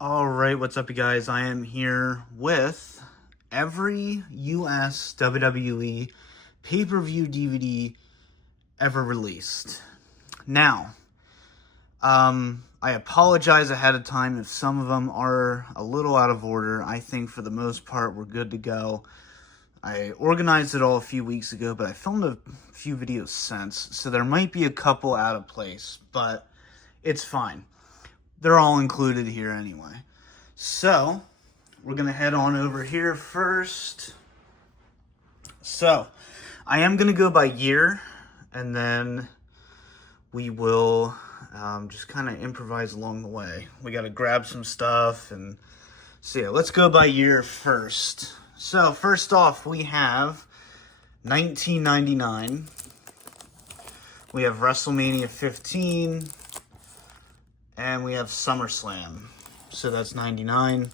All right, what's up, you guys? I am here with every US WWE pay-per-view DVD ever released. Now, I apologize ahead of time if some of them are a little out of order. I think for the most part, we're good to go. I organized it all a few weeks ago, but I filmed a few videos since, so there might be a couple out of place, but it's fine. They're all included here anyway. So, we're going to head on over here first. So, I am going to go by year, and then we will just kind of improvise along the way. We got to grab some stuff, and so yeah, let's go by year first. So, first off, we have 1999. We have WrestleMania 15, and we have SummerSlam. So that's 99.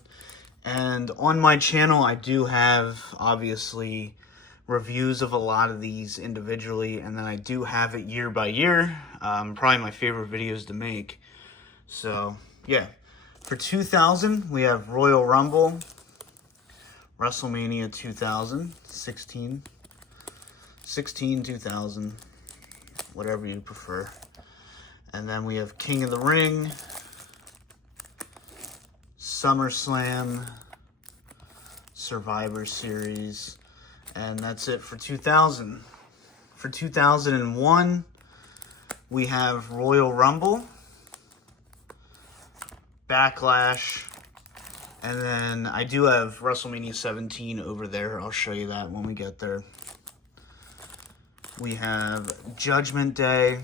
And on my channel, I do have, obviously, reviews of a lot of these individually, and then I do have it year by year. Probably my favorite videos to make. So, yeah. For 2000, we have Royal Rumble, WrestleMania 2000, 16, 2000, whatever you prefer. And then we have King of the Ring, SummerSlam, Survivor Series, and that's it for 2000. For 2001, we have Royal Rumble, Backlash, and then I do have WrestleMania 17 over there. I'll show you that when we get there. We have Judgment Day,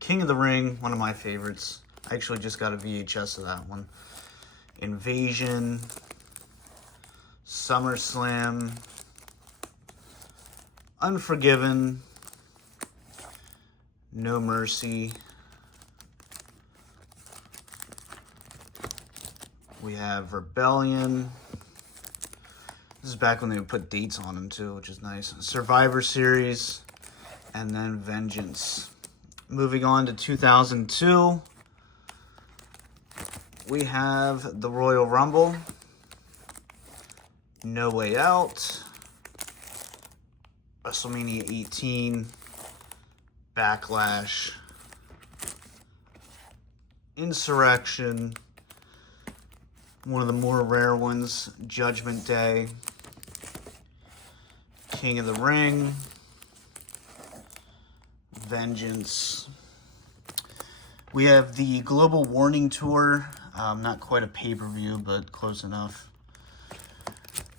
King of the Ring, one of my favorites. I actually just got a VHS of that one. Invasion, SummerSlam, Unforgiven, No Mercy. We have Rebellion. This is back when they would put dates on them too, which is nice. Survivor Series, and then Vengeance. Moving on to 2002. We have the Royal Rumble, No Way Out, WrestleMania 18, Backlash, Insurrection, one of the more rare ones, Judgment Day, King of the Ring, Vengeance. We have the Global Warning Tour. Not quite a pay-per-view, but close enough.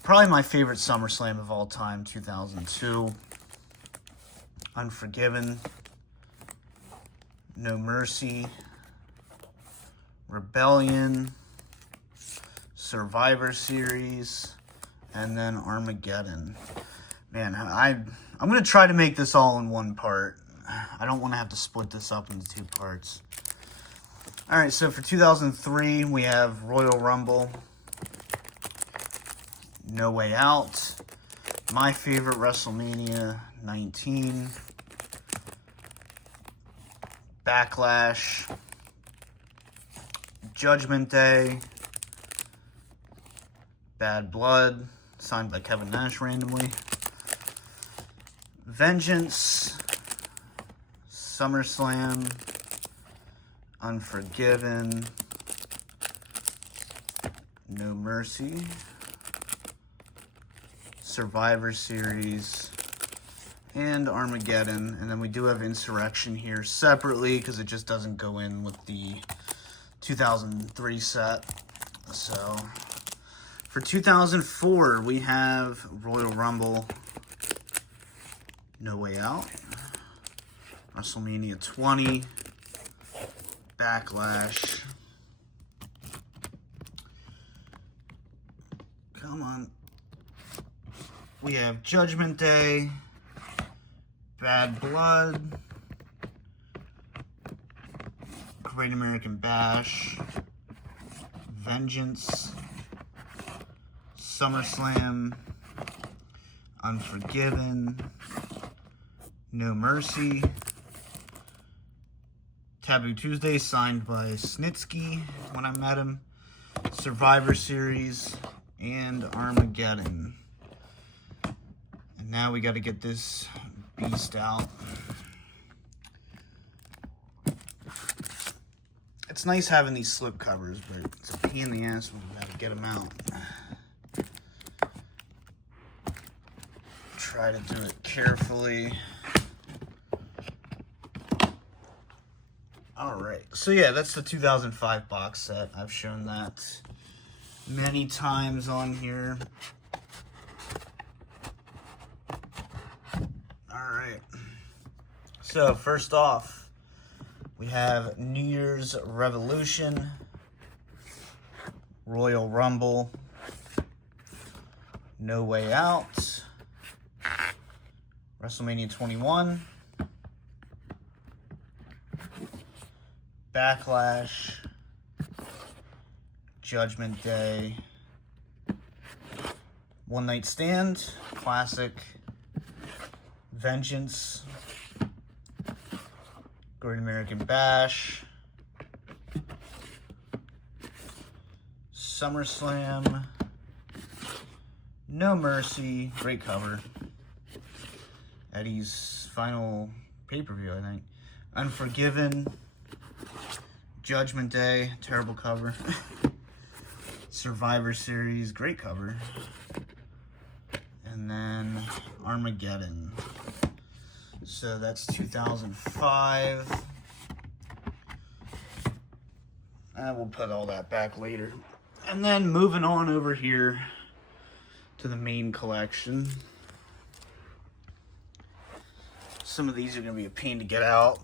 Probably my favorite SummerSlam of all time, 2002. Unforgiven. No Mercy. Rebellion. Survivor Series. And then Armageddon. Man, I'm going to try to make this all in one part. I don't want to have to split this up into two parts. Alright, so for 2003, we have Royal Rumble, No Way Out, my favorite WrestleMania 19, Backlash, Judgment Day, Bad Blood, signed by Kevin Nash randomly, Vengeance, SummerSlam, Unforgiven, No Mercy, Survivor Series, and Armageddon. And then we do have Insurrection here separately because it just doesn't go in with the 2003 set. So for 2004, we have Royal Rumble, No Way Out, WrestleMania 20, Backlash. Come on. We have Judgment Day, Bad Blood, Great American Bash, Vengeance, SummerSlam, Unforgiven, No Mercy, Taboo Tuesday, signed by Snitsky when I met him. Survivor Series and Armageddon. And now we got to get this beast out. It's nice having these slip covers, but it's a pain in the ass when you gotta get them out. Try to do it carefully. Alright, so yeah, that's the 2005 box set. I've shown that many times on here. Alright, so first off, we have New Year's Revolution, Royal Rumble, No Way Out, WrestleMania 21, Backlash, Judgment Day, One Night Stand, Classic, Vengeance, Great American Bash, SummerSlam, No Mercy, great cover, Eddie's final pay-per-view, I think, Unforgiven, Judgment Day, terrible cover, Survivor Series, great cover, and then Armageddon. So that's 2005. We'll put all that back later. And then moving on over here to the main collection. Some of these are going to be a pain to get out,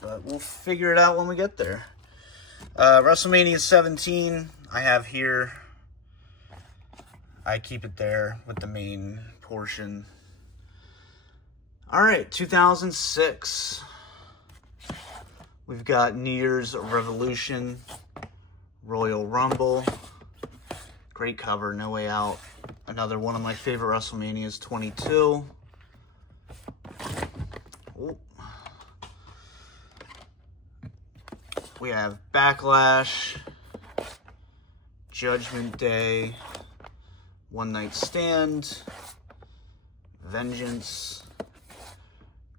but we'll figure it out when we get there. WrestleMania 17, I have here. I keep it there with the main portion. Alright, 2006. We've got New Year's Revolution, Royal Rumble. Great cover, No Way Out. Another one of my favorite WrestleManias, 22. Ooh. We have Backlash, Judgment Day, One Night Stand, Vengeance,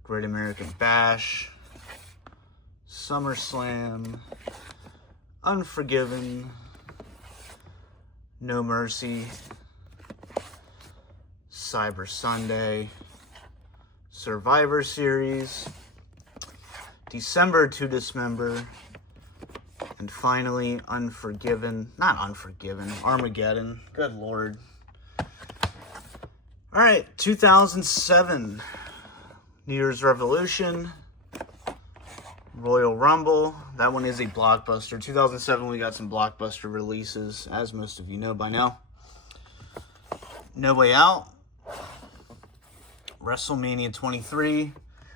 Great American Bash, SummerSlam, Unforgiven, No Mercy, Cyber Sunday, Survivor Series, December to Dismember, and finally Armageddon. Good Lord. Alright, 2007. New Year's Revolution, Royal Rumble. That one is a blockbuster. 2007, we got some blockbuster releases, as most of you know by now. No Way Out, WrestleMania 23,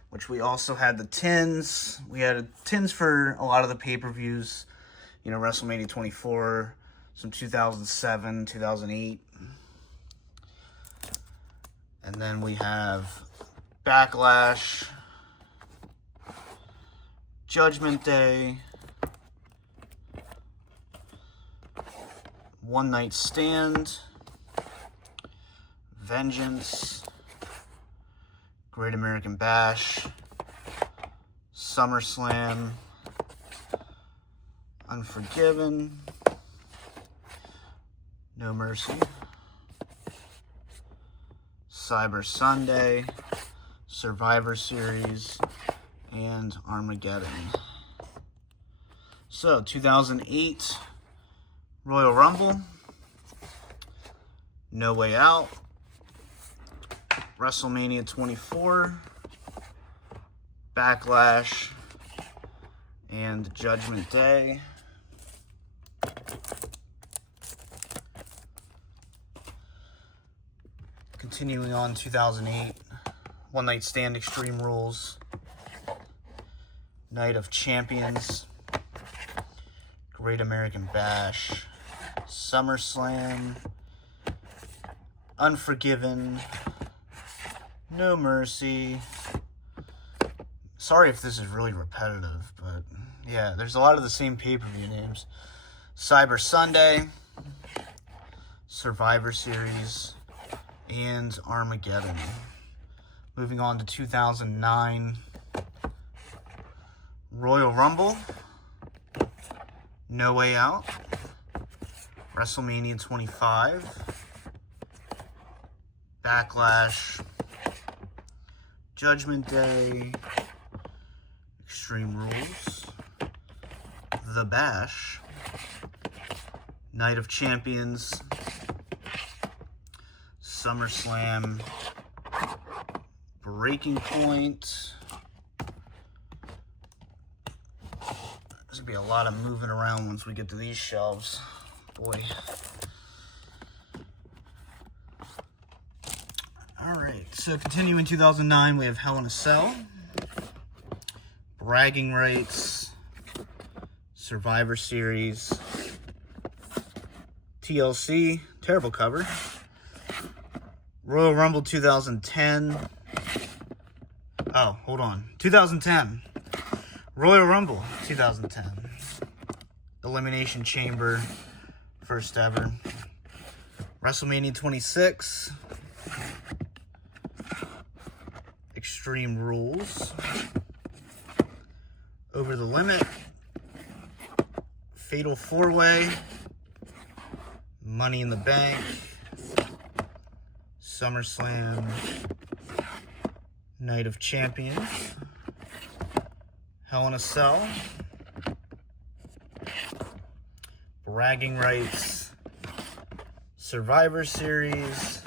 which we also had the tins. We had tins for a lot of the pay-per-views. You know, WrestleMania 24, some 2007, 2008. And then we have Backlash, Judgment Day, One Night Stand, Vengeance, Great American Bash, SummerSlam, Unforgiven, No Mercy, Cyber Sunday, Survivor Series, and Armageddon. So, 2008, Royal Rumble, No Way Out, WrestleMania 24, Backlash, and Judgment Day. Continuing on, 2008, One Night Stand, Extreme Rules, Night of Champions, Great American Bash, SummerSlam, Unforgiven, No Mercy. Sorry if this is really repetitive, but Yeah, there's a lot of the same pay-per-view names. Cyber Sunday, Survivor Series, and Armageddon. Moving on to 2009, Royal Rumble, No Way Out, WrestleMania 25, Backlash, Judgment Day, Extreme Rules, The Bash, Night of Champions, SummerSlam, Breaking Point. There's gonna be a lot of moving around once we get to these shelves. Boy. Alright, so continuing 2009, we have Hell in a Cell, Bragging Rights, Survivor Series, TLC, terrible cover, Royal Rumble 2010, oh, hold on, 2010, Royal Rumble 2010, Elimination Chamber, first ever, WrestleMania 26, Extreme Rules, Over the Limit, Fatal 4-Way, Money in the Bank, SummerSlam, Night of Champions, Hell in a Cell, Bragging Rights, Survivor Series,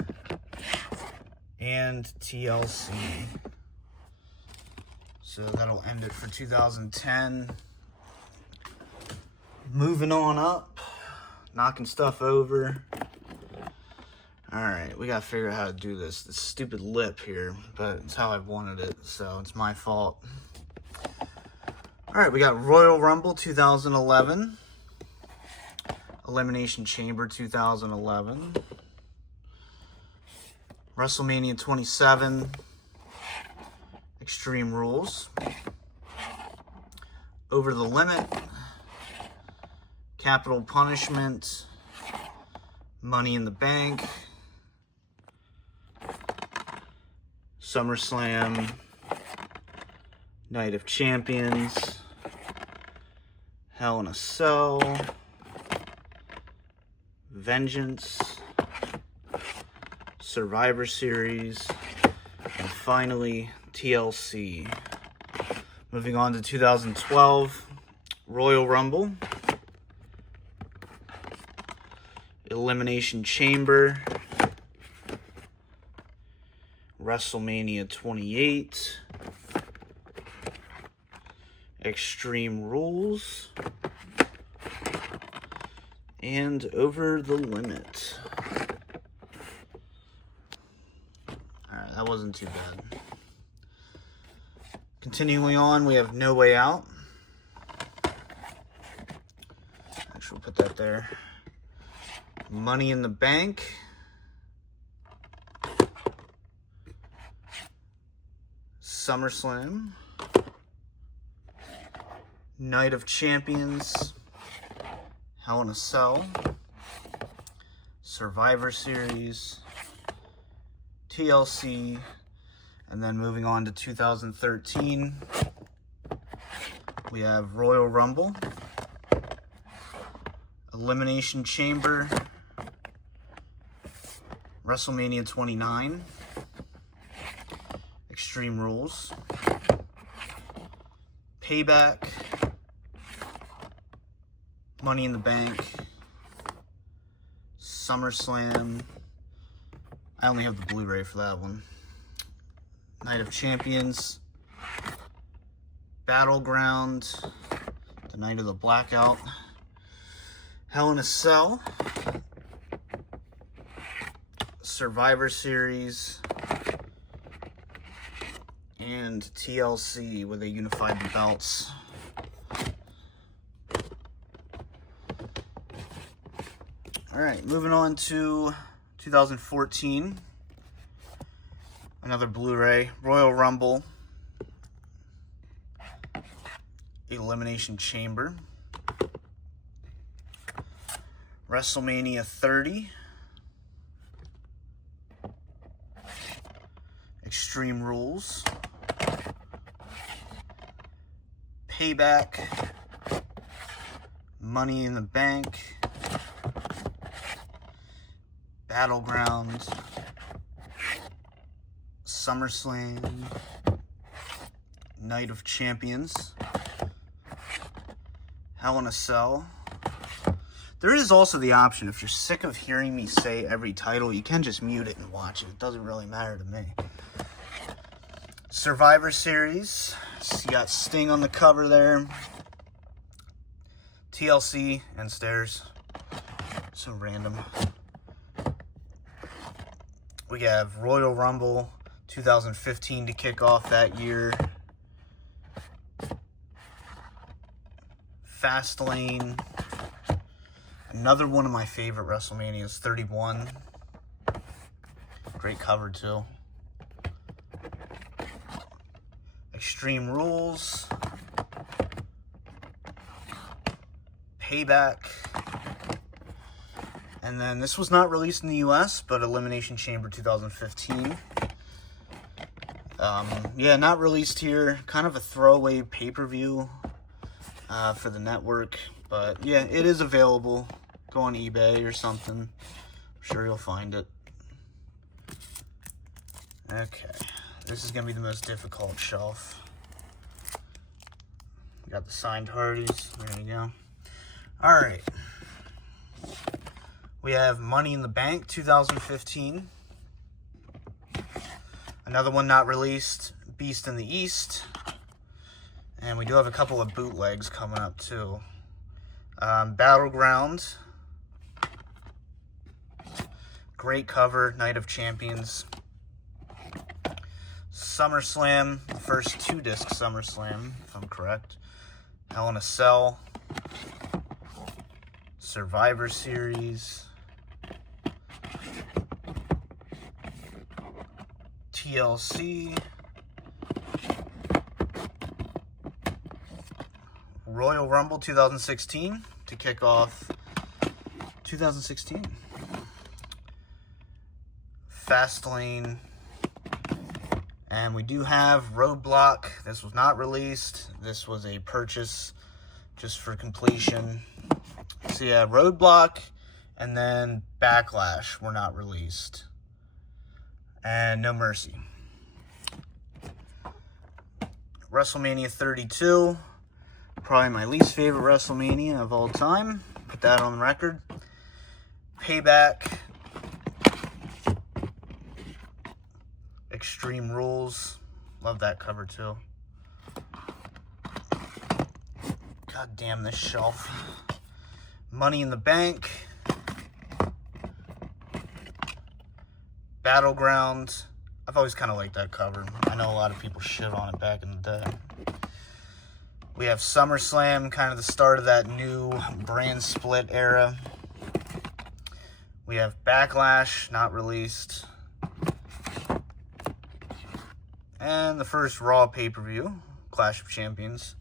and TLC. So that'll end it for 2010. Moving on up, knocking stuff over. Alright, we gotta figure out how to do this. This stupid lip here, but it's how I've wanted it, so it's my fault. Alright, we got Royal Rumble 2011, Elimination Chamber 2011, WrestleMania 27, Extreme Rules, Over the Limit, Capital Punishment, Money in the Bank, SummerSlam, Night of Champions, Hell in a Cell, Vengeance, Survivor Series, and finally TLC. Moving on to 2012, Royal Rumble, Elimination Chamber, WrestleMania 28, Extreme Rules, and Over the Limit. Alright, that wasn't too bad. Continuing on, we have No Way Out. Actually, we'll put that there. Money in the Bank, SummerSlam, Night of Champions, Hell in a Cell, Survivor Series, TLC, and then moving on to 2013, we have Royal Rumble, Elimination Chamber, WrestleMania 29, Extreme Rules, Payback, Money in the Bank, SummerSlam. I only have the Blu-ray for that one. Night of Champions, Battleground, the Night of the Blackout, Hell in a Cell, Survivor Series, and TLC, where they unified the belts. Alright, moving on to 2014. Another Blu-ray, Royal Rumble, Elimination Chamber. WrestleMania 30. Extreme Rules. Payback. Money in the Bank. Battleground. SummerSlam. Night of Champions. Hell in a Cell. There is also the option, if you're sick of hearing me say every title, you can just mute it and watch it. It doesn't really matter to me. Survivor Series. So you got Sting on the cover there. TLC and Stairs. So random. We have Royal Rumble 2015 to kick off that year. Fastlane. Another one of my favorite WrestleManias, 31. Great cover too. Extreme Rules. Payback. And then this was not released in the US, but Elimination Chamber 2015. Yeah, not released here. Kind of a throwaway pay-per-view for the network. But yeah, it is available. Go on eBay or something. I'm sure you'll find it. Okay. This is going to be the most difficult shelf. We got the signed Hardys. There you go. Alright. We have Money in the Bank 2015. Another one not released, Beast in the East. And we do have a couple of bootlegs coming up too. Battleground. Great cover, Night of Champions. SummerSlam, first 2-disc SummerSlam, if I'm correct. Hell in a Cell. Survivor Series. TLC. Royal Rumble 2016 to kick off 2016. Fastlane. And we do have Roadblock. This was not released. This was a purchase just for completion. So yeah, Roadblock and then Backlash were not released. And No Mercy. WrestleMania 32. Probably my least favorite WrestleMania of all time. Put that on the record. Payback. Extreme Rules. Love that cover too. God damn this shelf. Money in the Bank. Battleground. I've always kind of liked that cover. I know a lot of people shit on it back in the day. We have SummerSlam, kind of the start of that new brand split era. We have Backlash, not released. And the first Raw pay-per-view, Clash of Champions,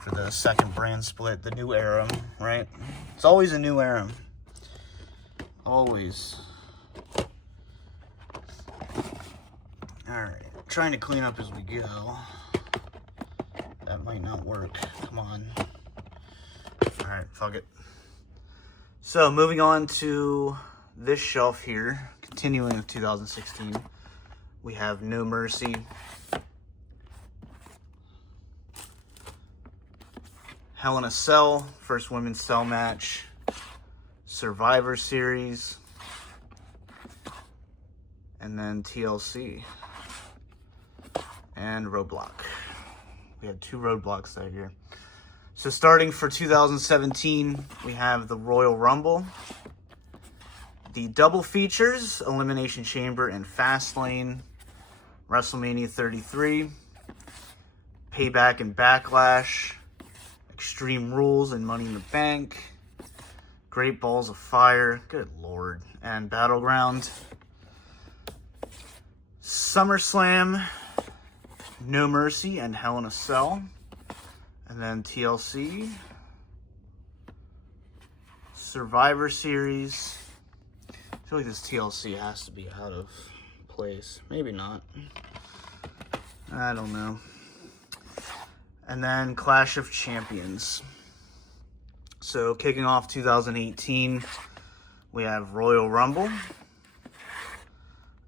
for the second brand split, the new era, right? It's always a new era. Always. Alright, trying to clean up as we go. That might not work. Come on. Alright, fuck it. So, moving on to this shelf here, continuing with 2016, we have No Mercy. Hell in a Cell, first women's cell match. Survivor Series. And then TLC. And Roadblock. We had 2 Roadblocks that year. So starting for 2017, we have the Royal Rumble. The double features, Elimination Chamber and Fastlane. WrestleMania 33. Payback and Backlash. Extreme Rules and Money in the Bank. Great Balls of Fire. Good Lord. And Battleground. SummerSlam. No Mercy and Hell in a Cell. And then TLC, Survivor Series. I feel like this TLC has to be out of place. Maybe not. I don't know. And then Clash of Champions. So kicking off 2018, we have Royal Rumble,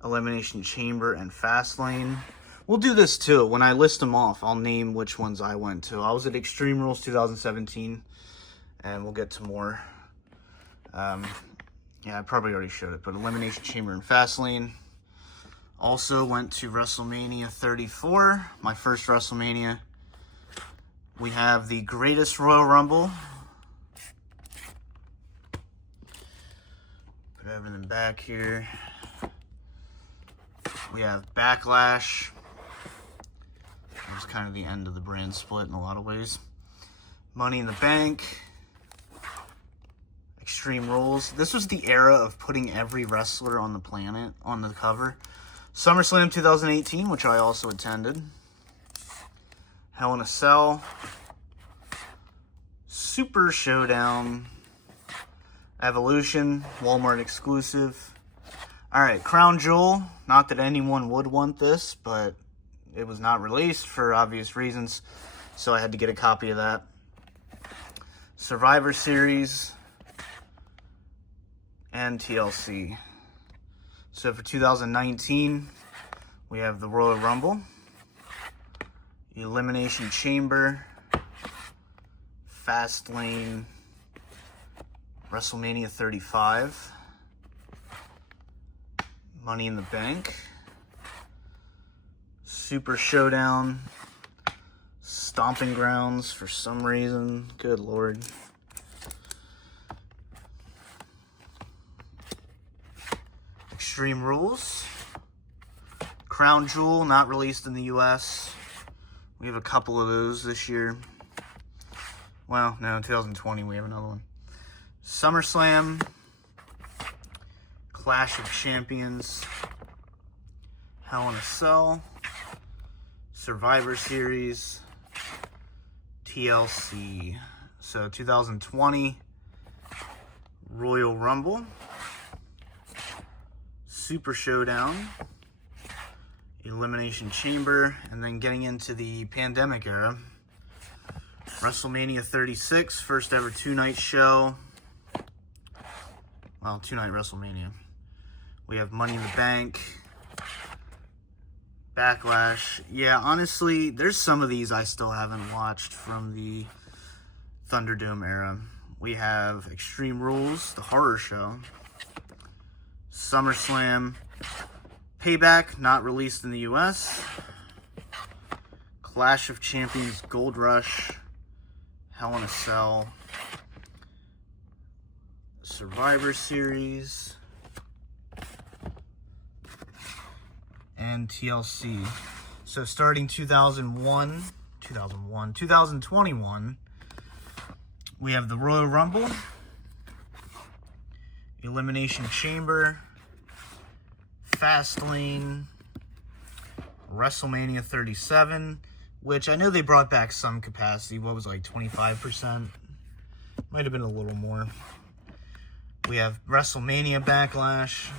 Elimination Chamber, and Fastlane. We'll do this too. When I list them off, I'll name which ones I went to. I was at Extreme Rules 2017, and we'll get to more. Yeah, I probably already showed it, but Elimination Chamber and Fastlane. Also went to WrestleMania 34, my first WrestleMania. We have the Greatest Royal Rumble. Put everything back here. We have Backlash. It was kind of the end of the brand split in a lot of ways. Money in the Bank. Extreme Rules. This was the era of putting every wrestler on the planet on the cover. SummerSlam 2018, which I also attended. Hell in a Cell. Super Showdown. Evolution. Walmart exclusive. Alright, Crown Jewel. Not that anyone would want this, but it was not released for obvious reasons, so I had to get a copy of that. Survivor Series. And TLC. So for 2019, we have the Royal Rumble, Elimination Chamber, Fastlane, WrestleMania 35, Money in the Bank, Super Showdown, Stomping Grounds for some reason. Good Lord. Extreme Rules. Crown Jewel, not released in the US. We have a couple of those this year. Well, no, in 2020 we have another one. SummerSlam. Clash of Champions. Hell in a Cell. Survivor Series. TLC. So 2020, Royal Rumble. Super Showdown, Elimination Chamber, and then getting into the pandemic era, WrestleMania 36, first ever two-night show. Well, two-night WrestleMania. We have Money in the Bank, Backlash. Yeah, honestly, there's some of these I still haven't watched from the Thunderdome era. We have Extreme Rules, the horror show. SummerSlam, Payback, not released in the US. Clash of Champions, Gold Rush, Hell in a Cell, Survivor Series, and TLC. So starting 2021, we have the Royal Rumble, Elimination Chamber, Fastlane, WrestleMania 37, which I know they brought back some capacity. What was it, like 25%? Might have been a little more. We have WrestleMania Backlash.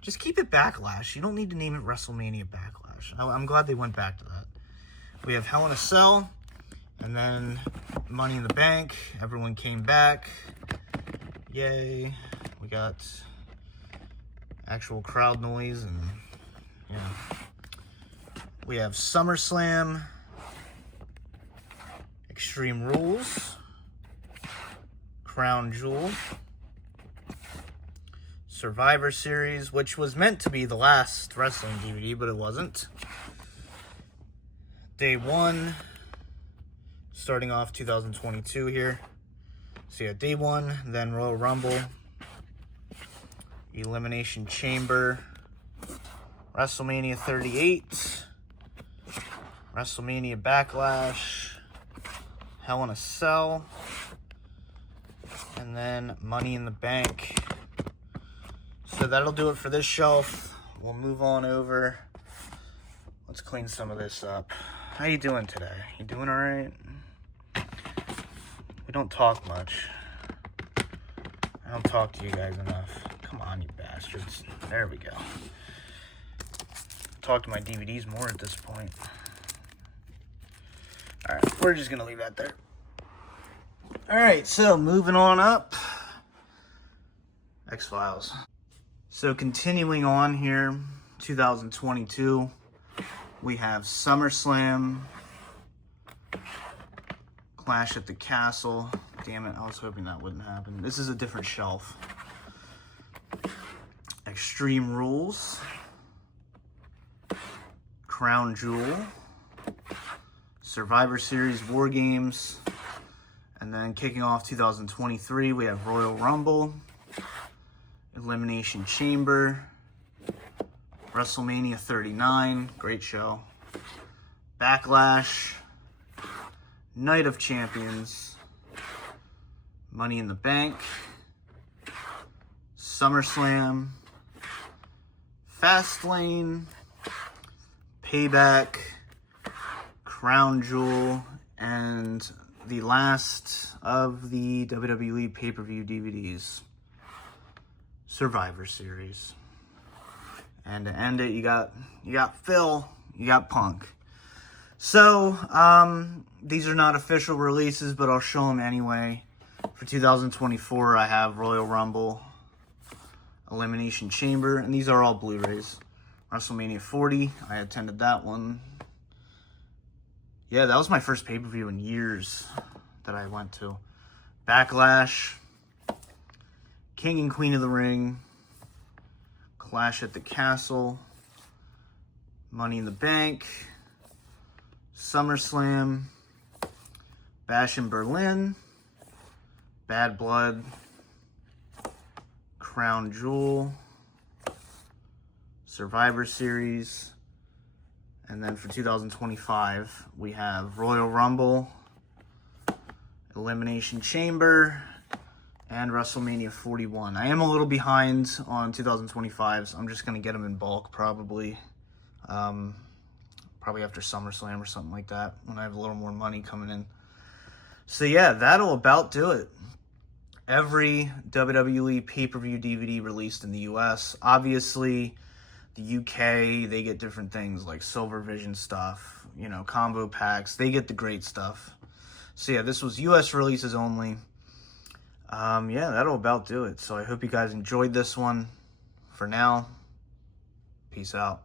Just keep it Backlash. You don't need to name it WrestleMania Backlash. I'm glad they went back to that. We have Hell in a Cell, and then Money in the Bank. Everyone came back. Yay. We got actual crowd noise, and yeah. We have SummerSlam, Extreme Rules, Crown Jewel, Survivor Series, which was meant to be the last wrestling DVD, but it wasn't. Day 1, starting off 2022 here. So yeah, Day 1, then Royal Rumble, Elimination Chamber, WrestleMania 38, WrestleMania Backlash, Hell in a Cell, and then Money in the Bank. So that'll do it for this shelf. We'll move on over. Let's clean some of this up. How you doing today? You doing all right? We don't talk much. I don't talk to you guys enough. Come on, you bastards. There we go. Talk to my DVDs more at this point. Alright, we're just gonna leave that there. Alright, so moving on up. X-Files. So continuing on here, 2022, we have SummerSlam, Clash at the Castle. Damn it, I was hoping that wouldn't happen. This is a different shelf. Extreme Rules, Crown Jewel, Survivor Series War Games, and then kicking off 2023, we have Royal Rumble, Elimination Chamber, WrestleMania 39, great show, Backlash, Night of Champions, Money in the Bank, SummerSlam, Fastlane, Payback, Crown Jewel, and the last of the WWE PPV DVDs, Survivor Series. And to end it, you got Phil, you got Punk. So, these are not official releases, but I'll show them anyway. For 2024, I have Royal Rumble, Elimination Chamber, and these are all Blu-rays. WrestleMania 40, I attended that one. Yeah, that was my first pay-per-view in years that I went to. Backlash, King and Queen of the Ring, Clash at the Castle, Money in the Bank, SummerSlam, Bash in Berlin, Bad Blood, Crown Jewel, Survivor Series, and then for 2025, we have Royal Rumble, Elimination Chamber, and WrestleMania 41. I am a little behind on 2025, so I'm just going to get them in bulk probably. Probably after SummerSlam or something like that, when I have a little more money coming in. So yeah, that'll about do it. Every WWE pay-per-view DVD released in the US. Obviously, the UK, they get different things like Silver Vision stuff, you know, combo packs. They get the great stuff. So yeah, this was US releases only. Yeah, that'll about do it. So I hope you guys enjoyed this one. For now, peace out.